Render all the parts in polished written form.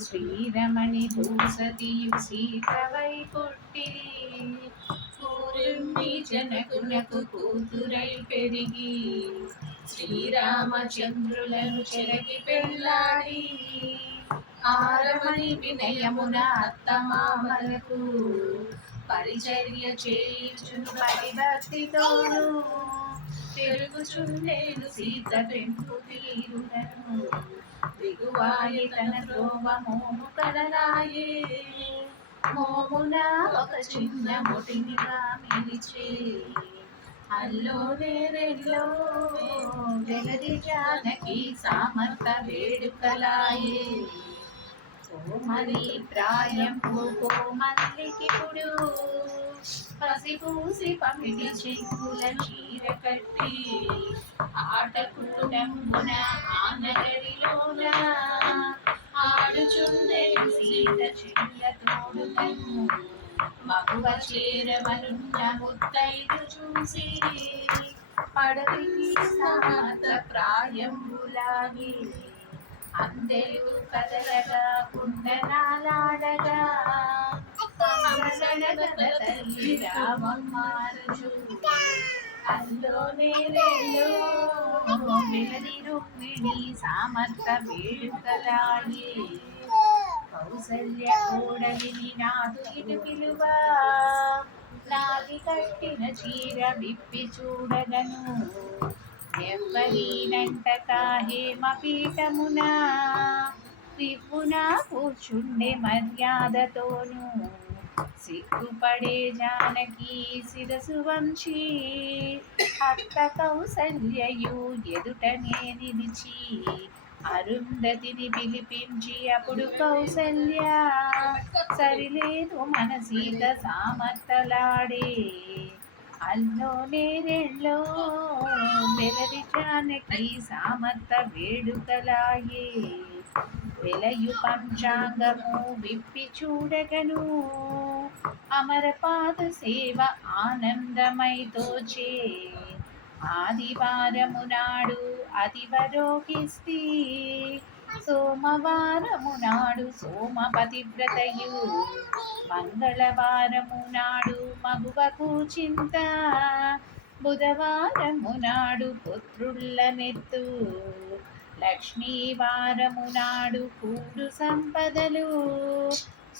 శ్రీరమణి భూసతియు సీతవై పుట్టిరి పూరిమ్మి జనకునకు కూతురై పెరిగి శ్రీరామచంద్రులను చెరగి పెళ్ళాడి ఆరమణి వినయమున అత్తమామలకు పరిచర్య చేయుచును పరిభక్తితోను పెరుగుచుండేను సీత పెంపు తీరునను దిగువాయి తన త్రోవ మోము కడలాయే మోమున ఒక చిన్న మొటినిగా మిలిచే అల్లో నేరెల్లో వెలది జానకి సామర్థ వేడుకలాయే కోమలి ప్రాయంపు కోమల్లికిప్పుడు పసిపూసి పమిడి చెక్కుల చీర కట్టి ఆటకుటమున ఆనగడిలోన ఆడుచుండే సీత చిల్ల తోడుతను మగువ చేరవనున్న ముత్తైదు చూసి పడవి సాత ప్రాయంబులాగి అందెలు కదలగా కుండనాలాడగా తల్లి రామమ్మారచు అల్లో నేరెల్లో వెలది రుక్మిణి సామర్థ వేడుకలాయే కౌసల్య కోడలిని నాదు ఇటు పిలువ నాది కట్టిన చీర విప్పి చూడగను ఎవ్వరీనంట కాహేమ పీఠమున రివ్వున కూర్చుండే మర్యాదతోను సిగ్గుపడే జానకి శిరసు వంచి అత్త కౌసల్యయు ఎదుటనే నిలిచి అరుంధతిని పిలిపించి అప్పుడు కౌసల్య సరిలేదు మన సీత సామర్థలాడే అల్లో నేరెల్లో వెలది జానకి సామర్థ వేడుకలాయే వెలయు పంచాంగము విప్పి చూడగను అమరపాద సేవ ఆనందమై తోచే ఆదివారము నాడు అతివరోగిస్తి సోమవారము నాడు సోమపతివ్రతయు మంగళవారము నాడు మగువకు చింత బుధవారము నాడు పుత్రుళ్ళ నెత్తు లక్ష్మీవారము నాడు కూడు సంపదలు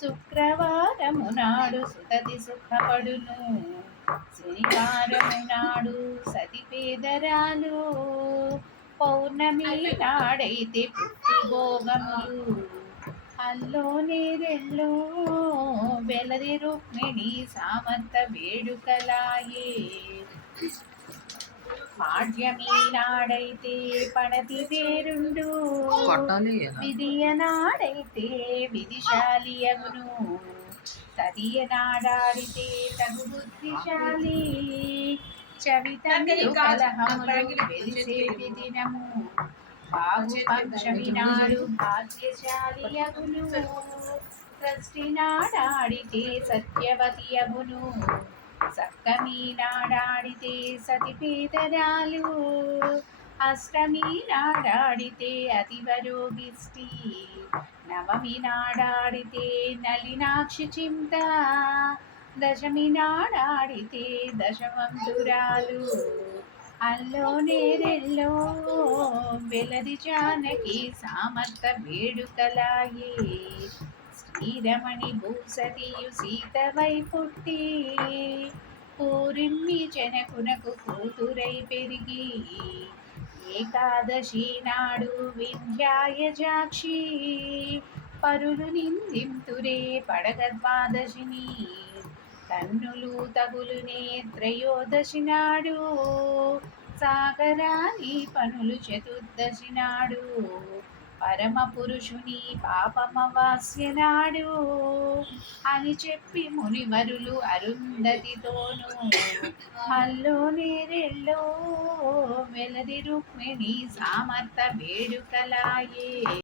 శుక్రవారము నాడు సుతతి సుఖపడును శనివారము నాడు సతి పేదరాలు పౌర్ణమి నాడైతే పుట్టుభోగములు అల్లో నేరెల్లో వెలది రుక్మిణి సామర్థ వేడుకలాయే పాడ్యమి నాడైతే పడతి పేరుండు విధియ నాడైతే విధిశాలి అగును తదియ నాడాడితే తగు బుద్ధిశాలి చవితందు కలహములు వెలిసేటి దినము బాగు పంచమి నాడు భాగ్యశాలి అగును షష్ఠి నాడాడితే సత్యవతి అగును సప్తమి నాడాడితే సతి పేదరాలు అష్టమి నాడాడితే అతివరోగిష్టి నవమి నాడాడితే నలినాక్షి చింత దశమి నాడాడితే దశవంతురాలు అల్లో నేరెల్లో వెలది జానకి సామర్థ వేడుకలాయే శ్రీరమణి భూసతియు సీతవై పుట్టి పూరిమ్మి జనకునకు కూతురై పెరిగి ఏకాదశి నాడు వింధ్యాయజాక్షి పరులు నిందింతురే పడగ ద్వాదశిని కన్నులు తగులునే త్రయోదశి నాడు సాగరాని పనులు చతుర్దశి నాడు పరమ పురుషుని పాపమవాస్య నాడు అని చెప్పి మునివరులు అరుంధతితోను అల్లో నేరెల్లో వెలది రుక్మిణి సామర్థ వేడుకలాయే